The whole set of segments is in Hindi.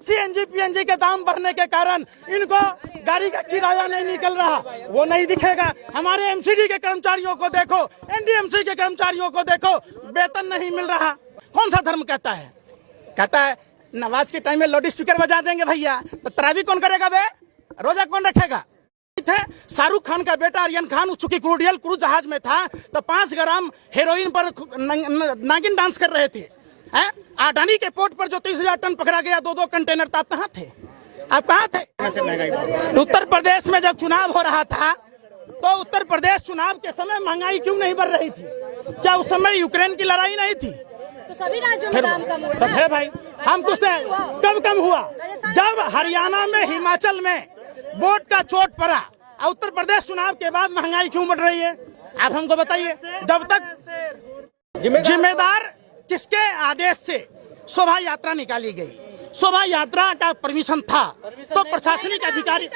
सीएनजी पीएनजी के दाम बढ़ने के कारण इनको गाड़ी का किराया नहीं निकल रहा, वो नहीं दिखेगा। हमारे एमसीडी के कर्मचारियों को देखो, एनडीएमसी के कर्मचारियों को देखो, वेतन नहीं मिल रहा। कौन सा धर्म कहता है? कहता है नमाज के टाइम में लाउड स्पीकर बजा देंगे भैया, तो तरावी कौन करेगा बे? रोजा कौन रखेगा? शाहरुख खान का बेटा आर्यन खान चूंकि क्रूज जहाज में था तो 5 ग्राम हेरोइन पर नागिन डांस कर रहे थे। अडानी के पोर्ट पर जो 30,000 टन पकड़ा गया, 2 कंटेनर, तो आप कहाँ थे? आप कहाँ थे? उत्तर प्रदेश में जब चुनाव हो रहा था तो उत्तर प्रदेश चुनाव के समय महंगाई क्यों नहीं बढ़ रही थी? क्या उस समय यूक्रेन की लड़ाई नहीं थी? तो सभी राज्यों में दाम कम हो रहा है भाई। हम पूछते हैं कब कम हुआ? जब हरियाणा में, हिमाचल में वोट का चोट पड़ा। उत्तर प्रदेश चुनाव के बाद महंगाई क्यों बढ़ रही है? आप हमको बताइए। जब तक जिम्मेदार किसके आदेश से शोभा यात्रा निकाली गई, शोभा यात्रा का परमिशन था, तो प्रशासनिक अधिकारी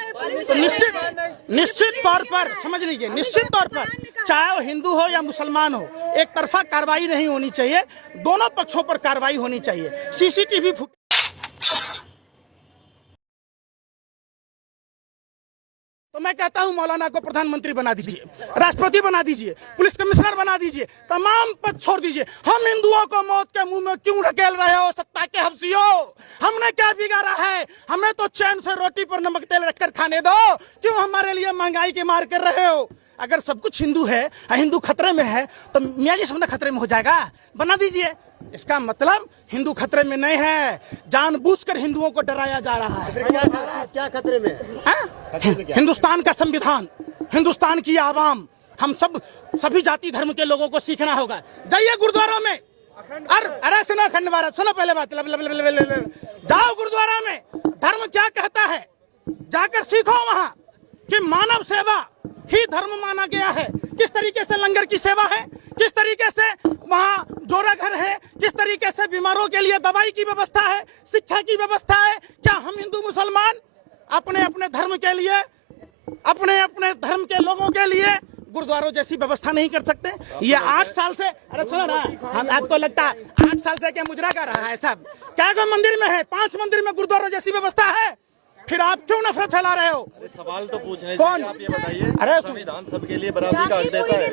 निश्चित तौर पर, समझ लीजिए, निश्चित तौर पर चाहे वो हिंदू हो या मुसलमान हो, एक तरफा कार्रवाई नहीं होनी चाहिए, दोनों पक्षों पर कार्रवाई होनी चाहिए। सीसीटीवी तो मैं कहता हूं मौलाना को प्रधानमंत्री बना दीजिए, राष्ट्रपति बना दीजिए, पुलिस कमिश्नर बना दीजिए, तमाम पद छोड़ दीजिए। हम हिंदुओं को मौत के मुंह में क्यों ढकेल रहे हो सत्ता के हफ्सियों? हमने क्या बिगाड़ा है? हमें तो चैन से रोटी पर नमक तेल रखकर खाने दो, क्यों हमारे लिए महंगाई की मार कर रहे हो? अगर सब कुछ हिंदू है, हिंदू खतरे में है, तो मियाँ जी समझा खतरे में हो जाएगा, बना दीजिए। इसका मतलब हिंदू खतरे में नहीं है, जानबूझकर हिंदुओं को डराया जा रहा है। क्या खतरे में है? हिंदुस्तान का संविधान, हिंदुस्तान की आवाम, हम सभी जाति धर्म के लोगों को सीखना होगा। जाइए गुरुद्वारों में, अरे सुनो अखंड भारत, सुनो पहले बात, जाओ गुरुद्वारा में, धर्म क्या कहता है, जाकर सीखो वहां कि मानव सेवा ही धर्म माना गया है। किस तरीके से लंगर की सेवा है, किस तरीके से वहाँ जोरा घर है, किस तरीके से बीमारों के लिए दवाई की व्यवस्था है, शिक्षा की व्यवस्था है। क्या हम हिंदू मुसलमान अपने अपने धर्म के लिए, अपने अपने धर्म के लोगों के लिए गुरुद्वारों जैसी व्यवस्था नहीं कर सकते? ये 8 साल से, अरे सुनो ना, हम आपको लगता है 8 साल से क्या मुजरा कर रहा है सब? क्या मंदिर में है, 5 मंदिर में गुरुद्वारों जैसी व्यवस्था है, फिर आप क्यों नफरत फैला रहे हो? सवाल तो पूछने कौन? आप ये बताइए, अरे संविधान सबके लिए बराबरी का हक देता है।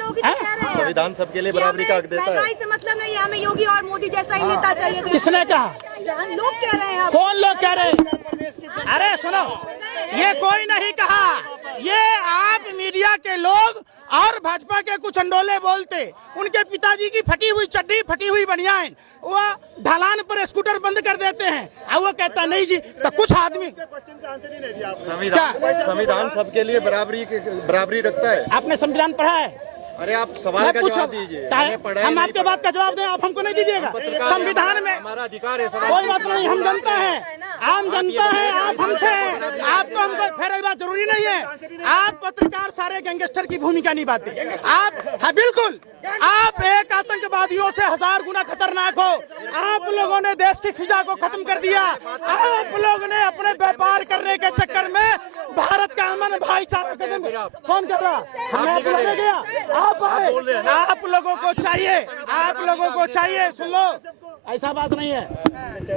संविधान सबके लिए बराबरी का हक देता है। महंगाई से मतलब नहीं है, हमें योगी और मोदी जैसा ही नेता चाहिए। किसने कहा? लोग कह रहे हैं। कौन लोग कह रहे हैं? अरे सुनो, ये कोई नहीं कहा, ये आप मीडिया के लोग और भाजपा के कुछ अंडोले बोलते। उनके पिताजी की फटी हुई चड्डी, फटी हुई बनियान, वो ढलान पर स्कूटर बंद कर देते हैं, और वो कहता नहीं जी। तो कुछ आदमी, संविधान सबके लिए बराबरी रखता है। आपने संविधान पढ़ा है? अरे आप सवाल का जवाब दीजिए। हम आपके बात का जवाब दें, आप हमको नहीं दीजिएगा। संविधान में हमारा अधिकार है। कोई बात नहीं, हम जनता है, आम जनता है, आप हमसे हैं, आपको हमको फिर ये बात जरूरी नहीं है। आप पत्रकार सारे गैंगस्टर की भूमिका निभाते, आप हाँ बिल्कुल, आप एक आतंकवादियों से 1000 गुना खतरनाक हो। आप लोगों ने देश की फिजा को खत्म कर दिया। आप लोग ने अपने व्यापार करने के चक्कर में भारत का अमन भाईचारा कौन कर रहा? हमें गया। आप लोगों को चाहिए, आप लोगों को चाहिए, सुन लो, ऐसा बात नहीं है।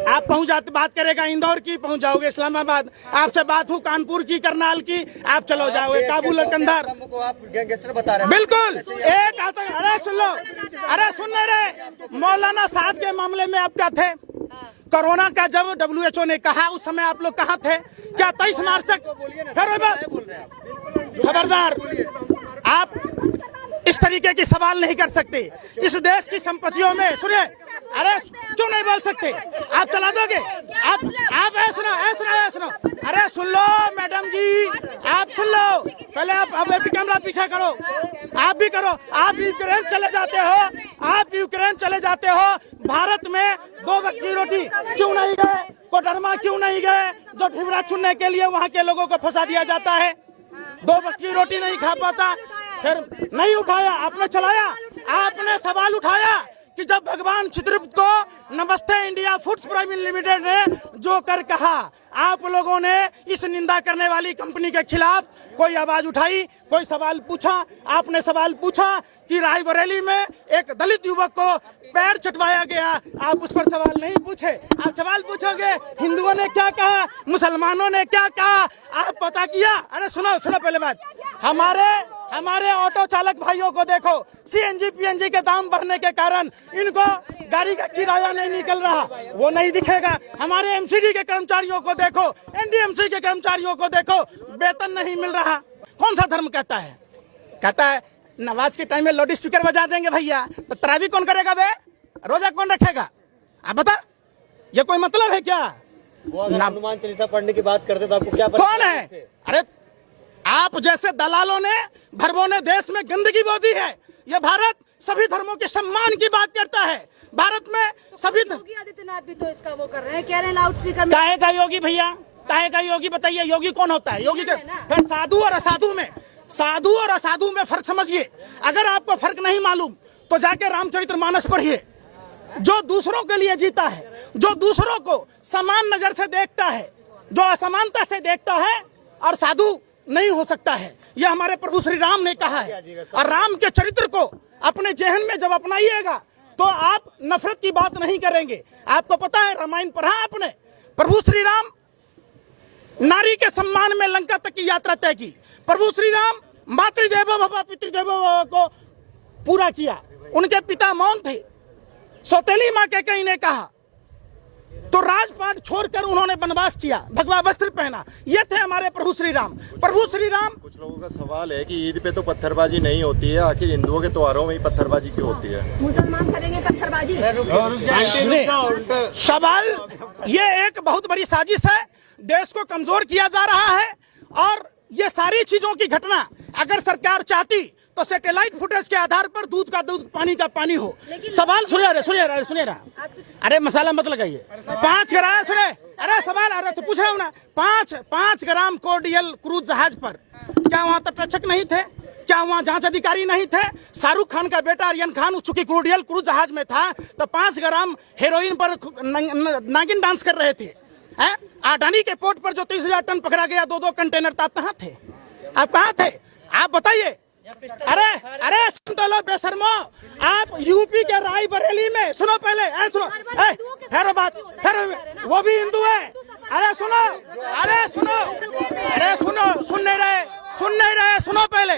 आप बात करेगा इंदौर की, पहुंच जाओगे इस्लामाबाद। आपसे बात हो कानपुर की, करनाल की, आप चलो जाओगे काबुल और कंधार। आप गैंगस्टर बता रहे हैं। बिल्कुल एक आतंक। अरे सुन लो, अरे सुन रहे, मौलाना साद के मामले में आप क्या थे? कोरोना का जब WHO ने कहा, उस समय आप लोग कहाँ थे? क्या 23 मार्च तक? खबरदार, आप इस तरीके की सवाल नहीं कर सकते। इस देश की संपत्तियों में, सुनिए, अरे क्यों नहीं बोल सकते? आप चला दोगे? आप सुनो, अरे सुन लो मैडम जी, आप सुन लो पहले। आप कैमरा पीछे करो, आप भी करो। आप यूक्रेन चले जाते हो, आप यूक्रेन चले जाते हो, भारत में 2 वक्त की रोटी क्यों नहीं गए? कोडरमा क्यों नहीं गए? जो ढिबरा चुनने के लिए वहाँ के लोगों को फंसा दिया जाता है, 2 वक्त की रोटी नहीं खा पाता, फिर नहीं उठाया। आपने चलाया, आपने सवाल उठाया कि जब भगवान चित्रगुप्त को नमस्ते इंडिया फूड्स प्राइवेट लिमिटेड ने जो कर कहा, आप लोगों ने इस निंदा करने वाली कंपनी के खिलाफ कोई आवाज उठाई, कोई सवाल पूछा? आपने सवाल पूछा कि रायबरेली में एक दलित युवक को पैर चटवाया गया, आप उस पर सवाल नहीं पूछे। आप सवाल पूछोगे हिंदुओं ने क्या कहा, मुसलमानों ने क्या कहा, आप पता किया? अरे सुनो पहले बात, हमारे ऑटो चालक भाइयों को देखो, सीएनजी पीएनजी के दाम बढ़ने के कारण इनको गाड़ी का किराया नहीं निकल रहा, वो नहीं दिखेगा। हमारे एमसीडी के कर्मचारियों को देखो, एनडीएमसी के कर्मचारियों को देखो, वेतन नहीं मिल रहा। कौन सा धर्म कहता है नमाज के टाइम में लाउड स्पीकर बजा देंगे भैया, तो तरावी कौन करेगा बे? रोजा कौन रखेगा? आप बता, ये कोई मतलब है क्या? हनुमान चालीसा पढ़ने की बात करते तो आपको क्या कौन है? अरे आप जैसे दलालों ने भरबों ने देश में गंदगी बो दी है। ये भारत सभी धर्मों के सम्मान की बात करता है। भारत में सभी योगी आदित्यनाथ भी तो इसका वो कर रहे हैं, कह रहे हैं लाउड स्पीकर में। काहे का योगी भैया, काहे का योगी? बताइए योगी कौन होता है? योगी के फिर साधु और असाधु में फर्क समझिए। अगर आपको फर्क नहीं मालूम तो जाके रामचरितमानस पढ़िए। जो दूसरों के लिए जीता है, जो दूसरों को समान नजर से देखता है, जो असमानता से देखता है, और साधु नहीं हो सकता है, यह हमारे प्रभु श्री राम ने कहा है। और राम के चरित्र को अपने जेहन में जब अपनाइएगा तो आप नफरत की बात नहीं करेंगे। आपको पता है, रामायण पढ़ा आपने, प्रभु श्री राम नारी के सम्मान में लंका तक की यात्रा तय की। प्रभु श्री राम मातृदेवो भव पितृदेवो भव को पूरा किया। उनके पिता मौन थे, सौतेली मां कैकेयी ने कहा, तो राजपाट छोड़कर उन्होंने वनवास किया, भगवा वस्त्र पहना। ये थे हमारे प्रभु श्री राम। प्रभु श्री राम। कुछ लोगों का सवाल है कि ईद पे तो पत्थरबाजी नहीं होती है, आखिर हिंदुओं के त्योहारों में ही पत्थरबाजी क्यों होती है? मुसलमान करेंगे पत्थरबाजी? सवाल, ये एक बहुत बड़ी साजिश है, देश को कमजोर किया जा रहा है। और ये सारी चीजों की घटना अगर सरकार चाहती तो सैटेलाइट फुटेज के आधार पर दूध का दूध, पानी का पानी हो। सवाल सुनिए रहा, अरे मसाला मत लगाइए। 5 ग्राम सुने, अरे सवाल, अरे तो पूछ रहा हूँ ना, 5 ग्राम कोर्डियल क्रूज जहाज पर क्या वहाँ तटरक्षक नहीं थे? क्या वहाँ जांच अधिकारी नहीं थे? शाहरुख खान का बेटा आर्यन खान चूंकि कोर्डियल क्रूज जहाज में था तो 5 ग्राम हेरोइन पर नागिन डांस कर रहे थे। अडानी के पोर्ट पर जो 30,000 टन पकड़ा गया, 2 कंटेनर, तो आप कहाँ थे? आप बताइए। अरे सुन तो लो बेशर्मो, आप यूपी के रायबरेली में, सुनो पहले, वो भी हिंदू है। सुन नहीं रहे, सुनो पहले।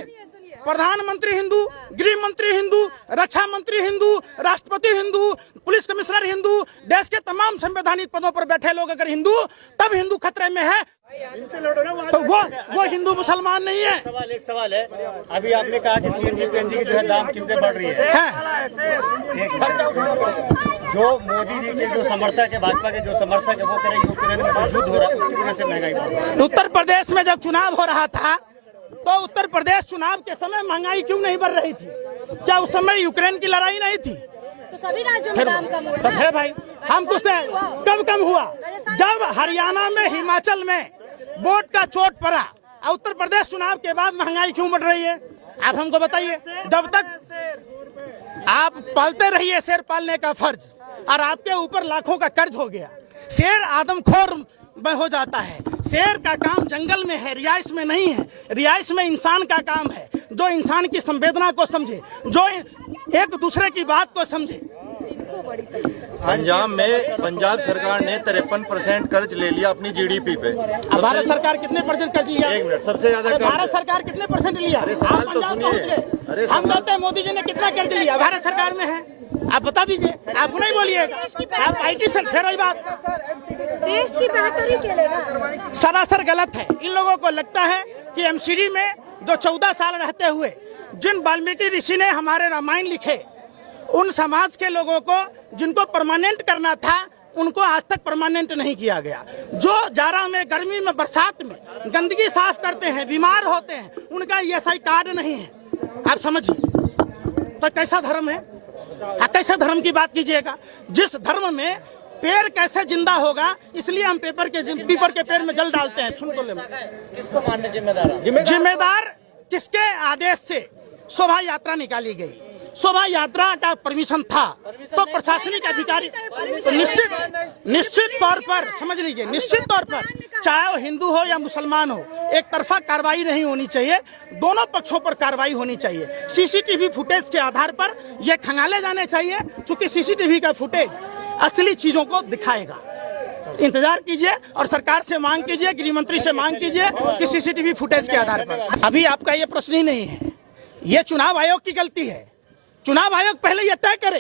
प्रधानमंत्री हिंदू, गृह मंत्री हिंदू, रक्षा मंत्री हिंदू, राष्ट्रपति हिंदू, पुलिस कमिश्नर हिंदू, देश के तमाम संवैधानिक पदों पर बैठे लोग अगर हिंदू, तब हिंदू खतरे में है। तो वो हिंदू मुसलमान नहीं है। एक सवाल है, अभी आपने कहा कि सीएनजी पीएनजी की जो है दाम कीमतें बढ़ रही है। जो मोदी जी के जो समर्थक है, भाजपा के जो समर्थक है, वो कह रहे हैं यूक्रेन में जो युद्ध हो रहा है उसकी वजह से महंगाई बढ़ रही है। उत्तर प्रदेश में जब चुनाव हो रहा था तो उत्तर प्रदेश चुनाव के समय महंगाई क्यों नहीं बढ़ रही थी? क्या उस समय यूक्रेन की लड़ाई नहीं थी? तो सभी राज्यों में दाम कम हुआ। फिर भाई हम पूछते हैं कब कम हुआ? जब हरियाणा में, हिमाचल में वोट का चोट पड़ा। उत्तर प्रदेश चुनाव के बाद महंगाई क्यों बढ़ रही है? आप हमको बताइए। जब तक आप पालते रहिए शेर पालने का फर्ज, और आपके ऊपर लाखों का कर्ज हो गया। शेर आदमखोर हो जाता है। शेर का काम जंगल में है, रिहाइश में नहीं है। रिहाइश में इंसान का काम है, जो इंसान की संवेदना को समझे, जो एक दूसरे की बात को समझे। पंजाब सरकार ने 53% कर्ज ले लिया अपनी जीडीपी पे। भारत सरकार कितने % कर्ज लिया? 1 मिनट, सबसे ज्यादा भारत सरकार कितने % लिया? अरे सवाल तो सुनिए। हम कहते हैं मोदी जी ने कितना कर्ज लिया? भारत सरकार में है, आप बता दीजिए। आप नहीं बोलिएगा, आप IT से फिर वही बात। देश की बेहतरी के लिए सरासर गलत है। इन लोगों को लगता है कि एमसीडी में जो 14 साल रहते हुए जिन वाल्मीकि ऋषि ने हमारे रामायण लिखे, उन समाज के लोगों को जिनको परमानेंट करना था, उनको आज तक परमानेंट नहीं किया गया। जो जाड़ा में, गर्मी में, बरसात में गंदगी साफ करते हैं, बीमार होते हैं, उनका ESI कार्ड नहीं है। आप समझिए तो कैसा धर्म है? कैसे धर्म की बात कीजिएगा? जिस धर्म में पेड़ कैसे जिंदा होगा, इसलिए हम पीपल के पेड़ में जल डालते हैं। सुन तो ले, किसको मानने जिम्मेदार? जिम्मेदार किसके आदेश से शोभा यात्रा निकाली गई? शोभा यात्रा का परमिशन था तो प्रशासनिक अधिकारी तो निश्चित तौर पर समझ लीजिए, निश्चित तौर पर चाहे वो हिंदू हो या मुसलमान हो, एक तरफा कार्रवाई नहीं होनी चाहिए, दोनों पक्षों पर कार्रवाई होनी चाहिए। सीसीटीवी फुटेज के आधार पर ये खंगाले जाने चाहिए, क्योंकि सीसीटीवी का फुटेज असली चीजों को दिखाएगा। इंतजार कीजिए और सरकार से मांग कीजिए, गृह मंत्री से मांग कीजिए कि सीसीटीवी फुटेज के आधार पर। अभी आपका ये प्रश्न ही नहीं है, ये चुनाव आयोग की गलती है। चुनाव आयोग पहले यह तय करे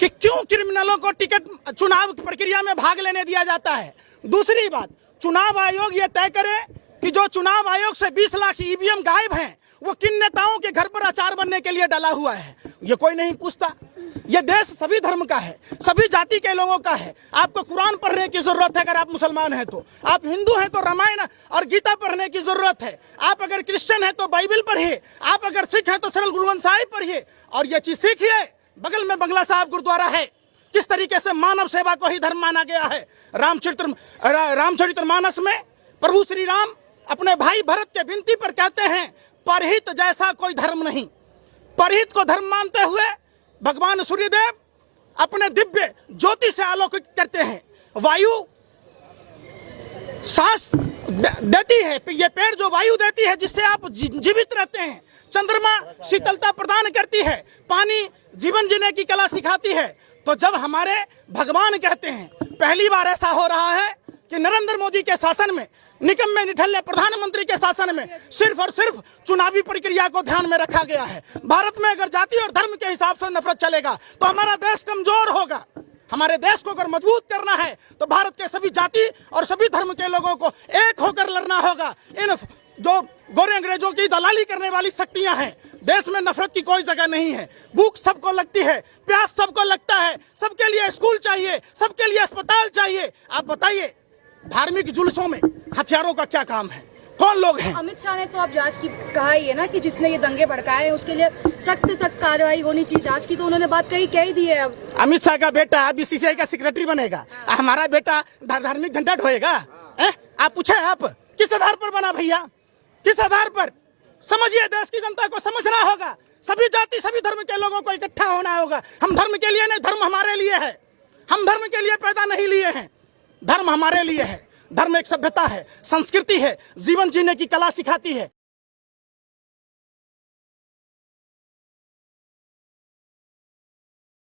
कि क्यों क्रिमिनलों को टिकट चुनाव प्रक्रिया में भाग लेने दिया जाता है। दूसरी बात, चुनाव आयोग यह तय करे कि जो चुनाव आयोग से 20 लाख ईवीएम गायब हैं, वो किन नेताओं के घर पर अचार बनने के लिए डाला हुआ है, ये कोई नहीं पूछता। ये देश सभी धर्म का है, सभी जाति के लोगों का है। आपको कुरान पढ़ने की जरूरत है, अगर आप मुसलमान हैं तो। आप हिंदू हैं तो रामायण और गीता पढ़ने की जरूरत है। आप अगर क्रिश्चियन हैं तो बाइबल पढ़िए, आप अगर सिख हैं तो सरल गुरु ग्रंथ साहिब पढ़िए। और ये चीज सीखिए, बगल में बंगला साहब गुरुद्वारा है, किस तरीके से मानव सेवा को ही धर्म माना गया है। रामचरितमानस में प्रभु श्री राम अपने भाई भरत के विनती पर कहते हैं, परहित जैसा कोई धर्म नहीं। परहित को धर्म मानते हुए भगवान सूर्यदेव अपने दिव्य ज्योति से आलोकित करते हैं। वायु सांस देती है, ये पेड़ जो वायु देती है जिससे आप जीवित रहते हैं। चंद्रमा शीतलता प्रदान करती है, पानी जीवन जीने की कला सिखाती है। तो जब हमारे भगवान कहते हैं, पहली बार ऐसा हो रहा है कि नरेंद्र मोदी के शासन में, निकम्मे निठल्ले प्रधानमंत्री के शासन में सिर्फ और सिर्फ चुनावी प्रक्रिया को ध्यान में रखा गया है। भारत में अगर जाति और धर्म के हिसाब से नफरत चलेगा तो हमारा देश कमजोर होगा। हमारे देश को अगर मजबूत करना है तो भारत के सभी जाति और सभी धर्म के लोगों को एक होकर लड़ना होगा। इन जो गोरे अंग्रेजों की दलाली करने वाली शक्तियां हैं, देश में नफरत की कोई जगह नहीं है। भूख सबको लगती है, प्यास सबको लगता है, सबके लिए स्कूल चाहिए, सबके लिए अस्पताल चाहिए। आप बताइए, धार्मिक जुलूसों में हथियारों का क्या काम है? कौन लोग हैं? अमित शाह ने तो अब जांच की कहा ही है ना कि जिसने ये दंगे भड़काए हैं उसके लिए सख्त से सख्त कार्रवाई होनी चाहिए। जांच की तो उन्होंने बात कह ही दी है। अब अमित शाह का बेटा बीसीसीआई का सेक्रेटरी बनेगा, हमारा बेटा धार्मिक झंडा ढोएगा? आप पूछे, आप किस आधार पर बना भैया, किस आधार पर? समझिए, देश की जनता को समझना होगा। सभी जाति सभी धर्म के लोगों को इकट्ठा होना होगा। हम धर्म के लिए नहीं, धर्म हमारे लिए है। हम धर्म के लिए पैदा नहीं लिए हैं, धर्म हमारे लिए है। धर्म एक सभ्यता है, संस्कृति है, जीवन जीने की कला सिखाती है।